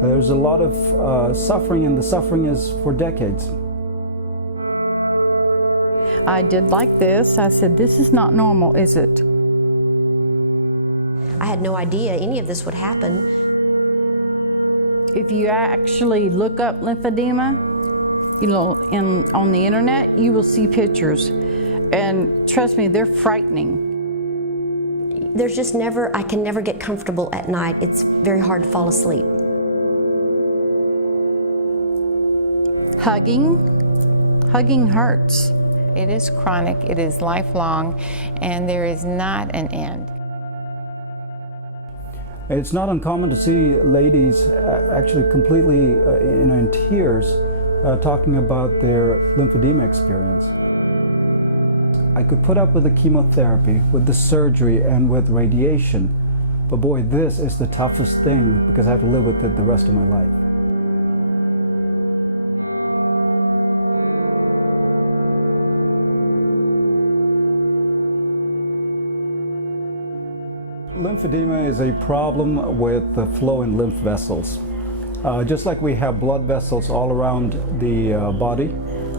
There's a lot of suffering, and the suffering is for decades. I did like this. I said, this is not normal, is it? I had no idea any of this would happen. If you actually look up lymphedema, on the internet, you will see pictures. And trust me, they're frightening. There's just I can never get comfortable at night. It's very hard to fall asleep. Hugging hurts. It is chronic, it is lifelong, and there is not an end. It's not uncommon to see ladies actually completely in tears talking about their lymphedema experience. I could put up with the chemotherapy, with the surgery, and with radiation, but boy, this is the toughest thing because I have to live with it the rest of my life. Lymphedema is a problem with the flow in lymph vessels. Just like we have blood vessels all around the body,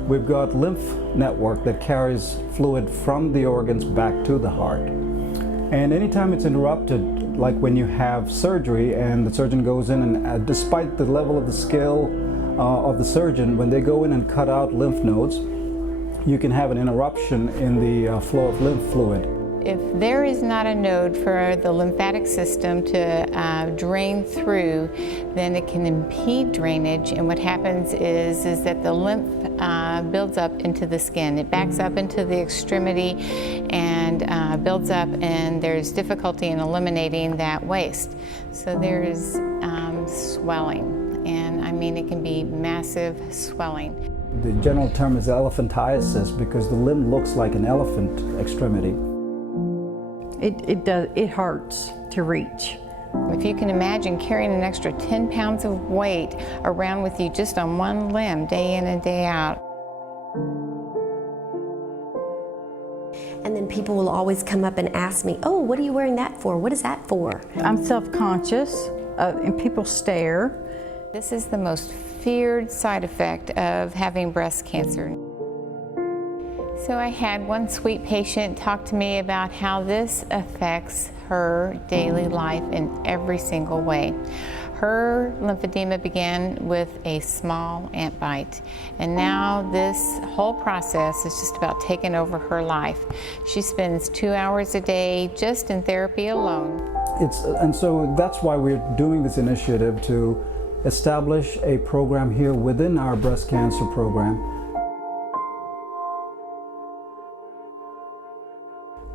we've got lymph network that carries fluid from the organs back to the heart. And anytime it's interrupted, like when you have surgery and the surgeon goes in and despite the level of the skill of the surgeon, when they go in and cut out lymph nodes, you can have an interruption in the flow of lymph fluid. If there is not a node for the lymphatic system to drain through, then it can impede drainage, and what happens is that the lymph builds up into the skin. It backs up into the extremity and builds up, and there's difficulty in eliminating that waste. So there's swelling, and I mean it can be massive swelling. The general term is elephantiasis because the limb looks like an elephant extremity. It hurts to reach. If you can imagine carrying an extra 10 pounds of weight around with you just on one limb, day in and day out. And then people will always come up and ask me, oh, what are you wearing that for? What is that for? I'm self-conscious, and people stare. This is the most feared side effect of having breast cancer. So I had one sweet patient talk to me about how this affects her daily life in every single way. Her lymphedema began with a small ant bite, and now this whole process is just about taking over her life. She spends 2 hours a day just in therapy alone. And so that's why we're doing this initiative to establish a program here within our breast cancer program.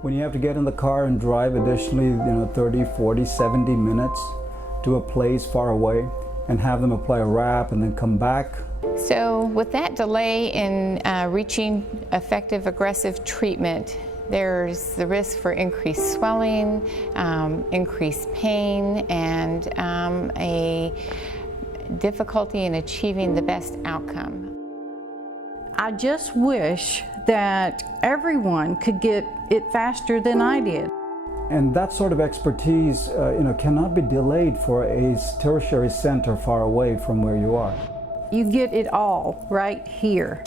When you have to get in the car and drive additionally 30, 40, 70 minutes to a place far away and have them apply a wrap and then come back. So with that delay in reaching effective aggressive treatment, there's the risk for increased swelling, increased pain, and a difficulty in achieving the best outcome. I just wish that everyone could get it faster than I did. And that sort of expertise cannot be delayed for a tertiary center far away from where you are. You get it all right here.